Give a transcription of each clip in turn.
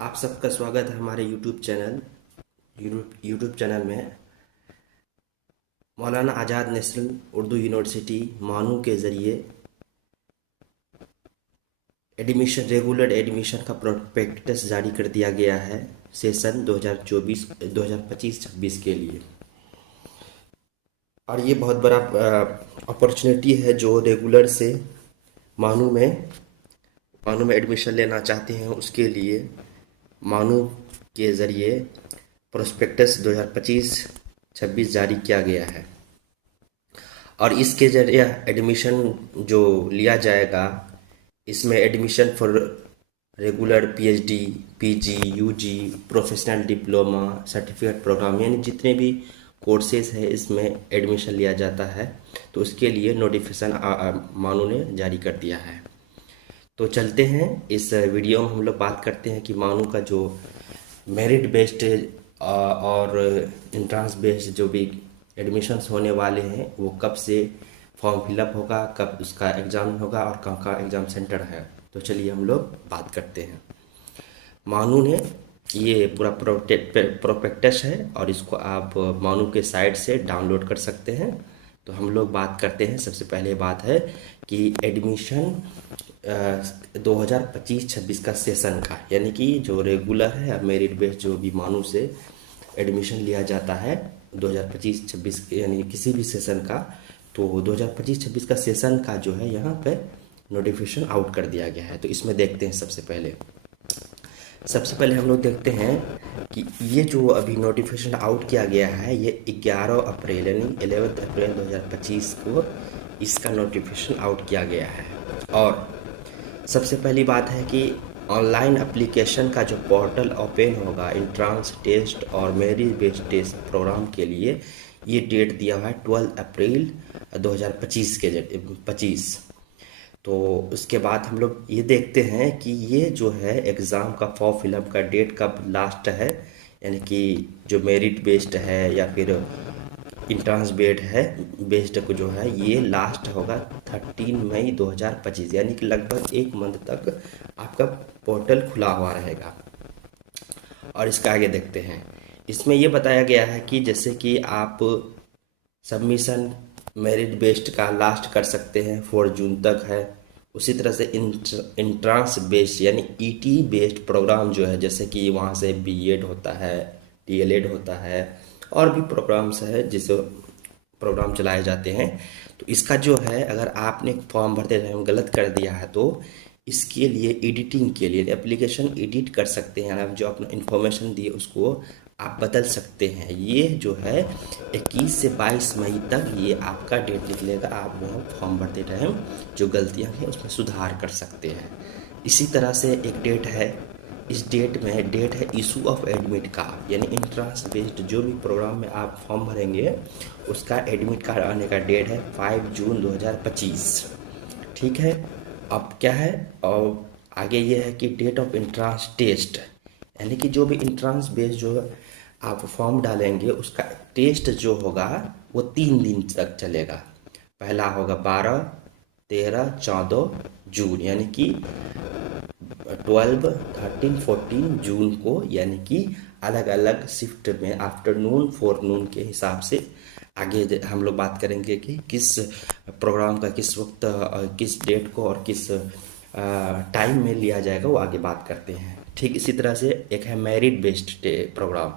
आप सबका स्वागत है हमारे यूट्यूब चैनल में। मौलाना आज़ाद नेशनल उर्दू यूनिवर्सिटी मानू के ज़रिए रेगुलर एडमिशन का प्रोस्पेक्टस जारी कर दिया गया है सेशन 2025-26 के लिए। और ये बहुत बड़ा अपॉर्चुनिटी है जो रेगुलर से मानू में मानू में एडमिशन लेना चाहते हैं उसके लिए मानू के ज़रिए प्रोस्पेक्टस 2025-26 जारी किया गया है। और इसके ज़रिए एडमिशन जो लिया जाएगा, इसमें admission for regular PhD, PG, UG, professional diploma, certificate program यानी जितने भी कोर्सेज है इसमें एडमिशन लिया जाता है। तो उसके लिए नोटिफिकेशन मानू ने जारी कर दिया है। तो चलते हैं इस वीडियो में हम लोग बात करते हैं कि मानू का जो मेरिट बेस्ड और इंट्रांस बेस्ड जो भी एडमिशन्स होने वाले हैं वो कब से फॉर्म फिलअप होगा, कब उसका एग्ज़ाम होगा और कहाँ का एग्ज़ाम सेंटर है। तो चलिए हम लोग बात करते हैं। मानू ने ये पूरा प्रोस्पेक्टस है और इसको आप मानू के साइट से डाउनलोड कर सकते हैं। तो हम लोग बात करते हैं। सबसे पहले बात है कि एडमिशन 2025-26 का सेशन का, यानी कि जो रेगुलर है मेरिट बेस्ड जो भी मानू से एडमिशन लिया जाता है 2025-26 यानी किसी भी सेशन का, तो 2025-26 का सेशन का जो है यहाँ पे नोटिफिकेशन आउट कर दिया गया है। तो इसमें देखते हैं। सबसे पहले हम लोग देखते हैं कि ये जो अभी नोटिफिकेशन आउट किया गया है ये 11 अप्रैल यानी 11 अप्रैल 2025 को इसका नोटिफिकेशन आउट किया गया है। और सबसे पहली बात है कि ऑनलाइन एप्लीकेशन का जो पोर्टल ओपन होगा इंट्रांस टेस्ट और मेरिट बेस्ड टेस्ट प्रोग्राम के लिए, ये डेट दिया हुआ है 12 अप्रैल 2025 के 25। तो उसके बाद हम लोग ये देखते हैं कि ये जो है एग्ज़ाम का फॉर्म फिलअप का डेट कब लास्ट है, यानी कि जो मेरिट बेस्ड है या फिर इंट्रांस बेस्ड को जो है ये लास्ट होगा 13 मई 2025, यानी कि लगभग एक मंथ तक आपका पोर्टल खुला हुआ रहेगा। और इसका आगे देखते हैं। इसमें ये बताया गया है कि जैसे कि आप सबमिशन मेरिट बेस्ड का लास्ट कर सकते हैं 4 जून तक है। उसी तरह से इंट्रांस बेस्ड यानी ईटी बेस्ड प्रोग्राम जो है, जैसे कि वहाँ से बीएड होता है, डीएलएड होता है और भी प्रोग्राम्स है जिसे प्रोग्राम चलाए जाते हैं। तो इसका जो है अगर आपने फॉर्म भरते टाइम गलत कर दिया है तो इसके लिए एडिटिंग के लिए एप्लीकेशन एडिट कर सकते हैं। आप जो अपना इन्फॉर्मेशन दिए उसको आप बदल सकते हैं। ये जो है 21 से 22 मई तक ये आपका डेट निकलेगा। आप वो फॉर्म भरते टाइम जो गलतियां हैं उसमें सुधार कर सकते हैं। इसी तरह से एक डेट है, इस डेट में डेट है इशू ऑफ एडमिट कार्ड, यानी इंट्रांस बेस्ड जो भी प्रोग्राम में आप फॉर्म भरेंगे उसका एडमिट कार्ड आने का डेट है 5 जून 2025। ठीक है। अब क्या है और आगे ये है कि डेट ऑफ इंट्रांस टेस्ट, यानी कि जो भी इंट्रांस बेस्ड जो आप फॉर्म डालेंगे उसका टेस्ट जो होगा वो 3 दिन तक चलेगा। पहला होगा 12, 13, 14 जून, यानी कि 12, 13, 14 जून को, यानी कि अलग अलग शिफ्ट में आफ्टरनून फोरनून के हिसाब से आगे हम लोग बात करेंगे कि किस प्रोग्राम का किस वक्त किस डेट को और किस टाइम में लिया जाएगा, वो आगे बात करते हैं। ठीक इसी तरह से एक है merit based program.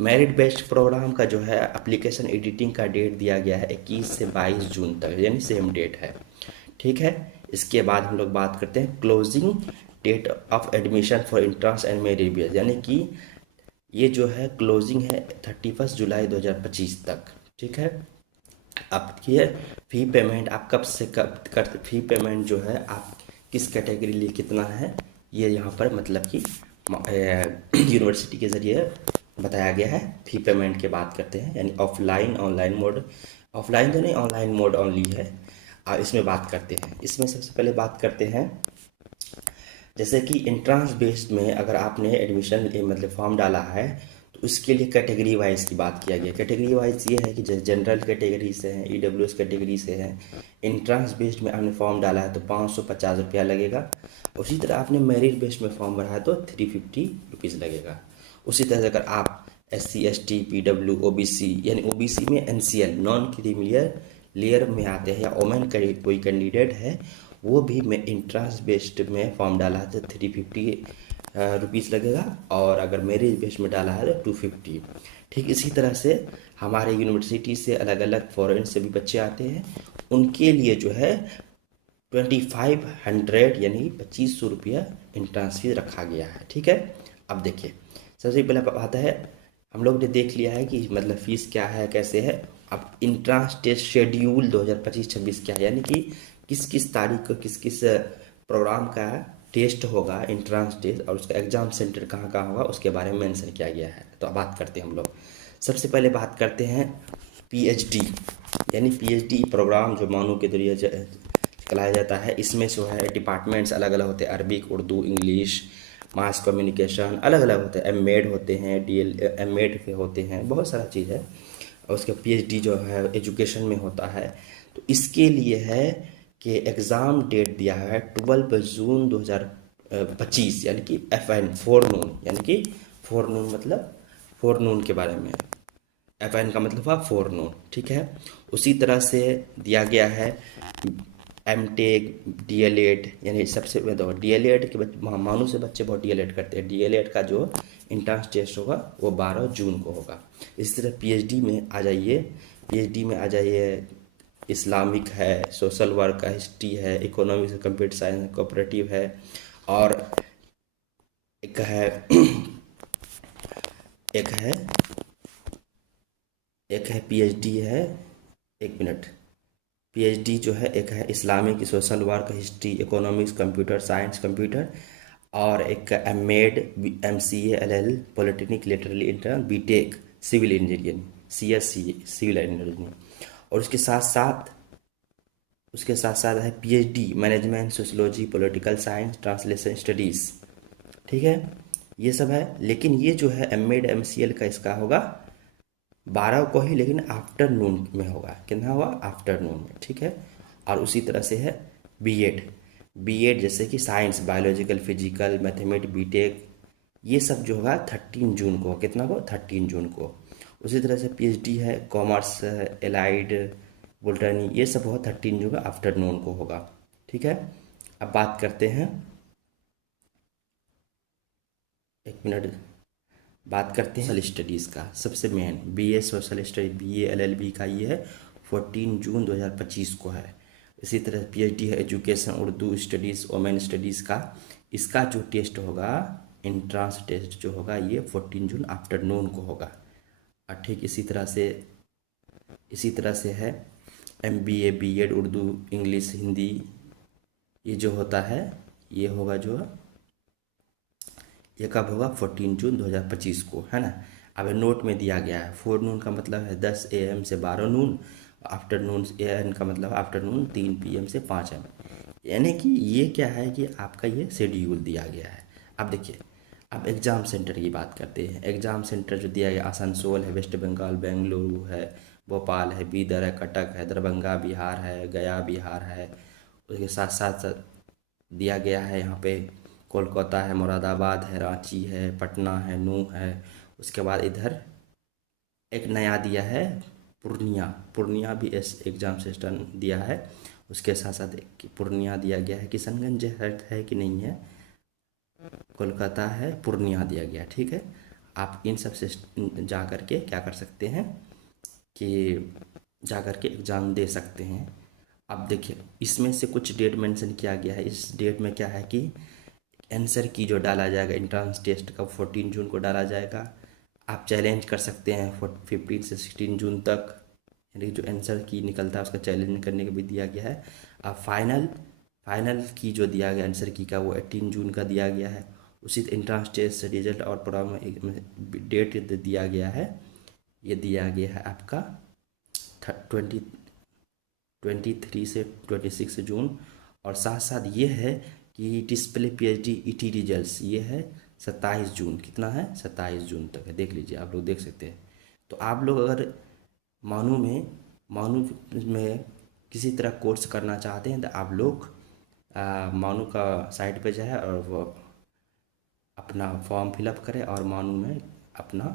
Merit based program का जो है एप्लीकेशन एडिटिंग का डेट दिया गया है 21 से 22 जून तक, यानी सेम डेट है। ठीक है। इसके बाद हम लोग बात करते हैं closing date of admission for entrance and merit based, यानी कि ये जो है क्लोजिंग है 31 जुलाई 2025 तक। ठीक है। अब ये फी पेमेंट आप कब से कब कर, फी पेमेंट जो है आप किस कैटेगरी लिए कितना है ये यहाँ पर मतलब कि यूनिवर्सिटी के ज़रिए बताया गया है। फी पेमेंट की बात करते हैं, यानी ऑफलाइन ऑनलाइन मोड, ऑफलाइन तो नहीं ऑनलाइन मोड ओनली है। इसमें बात करते हैं। इसमें सबसे पहले बात करते हैं जैसे कि इंट्रांस बेस्ड में अगर आपने एडमिशन मतलब फॉर्म डाला है तो उसके लिए कैटेगरी वाइज की बात किया गया। कैटेगरी वाइज ये है कि जैसे जनरल कैटेगरी से हैं, ईडब्ल्यूएस कैटेगरी से हैं, इंट्रांस बेस्ड में आपने फॉर्म डाला है तो 550 रुपया लगेगा। उसी तरह आपने मेरिट बेस्ड में फॉर्म भरा है तो 350 रुपीज़ लगेगा। उसी तरह से अगर आप SC ST PW OBC यानी OBC में NCL नॉन क्रीमिलियर लेयर में आते हैं या ओमेन कोई कैंडिडेट है, वो भी मैं इंट्रांस बेस्ड में फॉर्म डाला है तो 350 रुपीज़ लगेगा, और अगर मेरिट बेस्ड में डाला है तो 250। ठीक इसी तरह से हमारे यूनिवर्सिटी से अलग अलग फॉरेन से भी बच्चे आते हैं, उनके लिए जो है 2500 यानी 2500 रुपया इंट्रांस फीस रखा गया है। ठीक है, अब देखिए सबसे पहले बात है, हम लोग ने देख लिया है कि मतलब फ़ीस क्या है कैसे है। अब इंट्रांस टेस्ट शेड्यूल 2025-26 क्या है, यानी कि किस किस तारीख को किस किस प्रोग्राम का टेस्ट होगा, इंट्रांस टेस्ट, और उसका एग्ज़ाम सेंटर कहाँ कहाँ होगा उसके बारे में मेंशन किया गया है। तो अब बात करते हैं हम लोग। सबसे पहले बात करते हैं PhD, यानी PhD प्रोग्राम जो मानू के जरिए चलाया जाता है। इसमें जो है डिपार्टमेंट्स अलग अलग होते हैं, Arabic, Urdu, English, mass communication अलग अलग होते हैं, MAD होते हैं, MAD के होते हैं, बहुत सारा चीज़ है। और उसका PhD जो है एजुकेशन में होता है। तो इसके लिए है कि एग्ज़ाम डेट दिया है 12 जून 2025, यानी कि FN फोरनून, यानी कि फोरनून मतलब फोरनून के बारे में, FN का मतलब हुआ फोरनून। ठीक है, उसी तरह से दिया गया है MTech DLED, यानी सबसे तो DLED के मानू से बच्चे बहुत DLED करते हैं। DLED का जो इंट्रांस टेस्ट होगा वो 12 जून को होगा। इसी तरह PhD में आ जाइए, PhD में आ जाइए, इस्लामिक है, सोशल वर्क है, हिस्ट्री है, इकोनॉमिक्स, कंप्यूटर साइंस, कोऑपरेटिव है, और एक है एक है एक है PhD है, एक मिनट, PhD जो है एक है Islamic, social work, history, economics, computer science, computer, और एक MAD MCA LL polytechnic literally inter BTech civil engineering CSC civil engineering, और उसके साथ साथ है PhD management, sociology, political science, translation studies. ठीक है, ये सब है। लेकिन ये जो है MAD MCL का इसका होगा 12 को ही, लेकिन आफ्टरनून में होगा। कितना होगा? आफ्टरनून में। ठीक है, और उसी तरह से है B.Ed जैसे कि science, biological, physical, mathematics, BTech, ये सब जो होगा 13 जून को। कितना को? 13 जून को। उसी तरह से PhD है कॉमर्स, एलाइड, बोल्टनी, ये सब होगा 13 जून को आफ्टरनून को होगा। ठीक है, अब बात करते हैं, एक मिनट, बात करते हैं सोशल स्टडीज़ का। सबसे main BA social study, BA LLB का ये है 14 जून 2025 को है। इसी तरह PhD है education, Urdu studies, women studies का, इसका जो टेस्ट होगा, इंट्रांस टेस्ट जो होगा, ये 14 जून आफ्टरनून को होगा। और ठीक इसी तरह से है MBA B.Ed Urdu, English, Hindi, ये जो होता है ये होगा जो ये कब होगा? 14 जून 2025 को, है ना। अब नोट में दिया गया है, फोरनून का मतलब है 10 AM से 12 नून, आफ्टरनून AM का मतलब आफ्टरनून 3 PM से 5 AM, यानी कि ये क्या है कि आपका ये शेड्यूल दिया गया है। अब देखिए, अब एग्ज़ाम सेंटर की बात करते हैं। एग्ज़ाम सेंटर जो दिया गया, आसनसोल है, वेस्ट बंगाल, बेंगलुरु है, भोपाल है, बीदर है, कटक है, दरभंगा बिहार है, गया बिहार है, उसके साथ साथ दिया गया है यहाँ पे कोलकाता है, मुरादाबाद है, रांची है, पटना है, नूह है। उसके बाद इधर एक नया दिया है पूर्णिया भी इस एग्ज़ाम सिस्टम दिया है। उसके साथ साथ पूर्णिया दिया गया है, किशनगंज है कि नहीं है, कोलकाता है, पूर्णिया दिया गया। ठीक है, आप इन सब से जा कर के क्या कर सकते हैं कि जा कर के एग्ज़ाम दे सकते हैं। अब देखिए, इसमें से कुछ डेट मेंशन किया गया है। इस डेट में क्या है कि आंसर की जो डाला जाएगा इंट्रांस टेस्ट का 14 जून को डाला जाएगा। आप चैलेंज कर सकते हैं 15 से 16 जून तक, यानी जो आंसर की निकलता है उसका चैलेंज करने का भी दिया गया है। अब फाइनल की जो दिया गया आंसर की का वो 18 जून का दिया गया है। उसी इंट्रांस टेस्ट रिजल्ट और प्रोग्राम डेट दिया गया है, ये दिया गया है आपका 23 से 26 जून। और साथ साथ ये है कि डिस्प्ले PhD ET रिजल्ट्स ये है 27 जून, कितना है 27 जून तक है, देख लीजिए, आप लोग देख सकते हैं। तो आप लोग अगर मानू में किसी तरह कोर्स करना चाहते हैं तो आप लोग मानू का साइट पे जाए और वो अपना फॉर्म फिलअप करें और मानू में अपना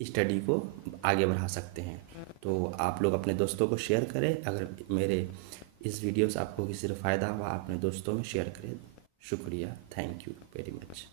स्टडी को आगे बढ़ा सकते हैं। तो आप लोग अपने दोस्तों को शेयर करें। अगर मेरे इस वीडियो से आपको किसी से फ़ायदा हुआ, अपने दोस्तों में शेयर करें। शुक्रिया, थैंक यू वेरी मच।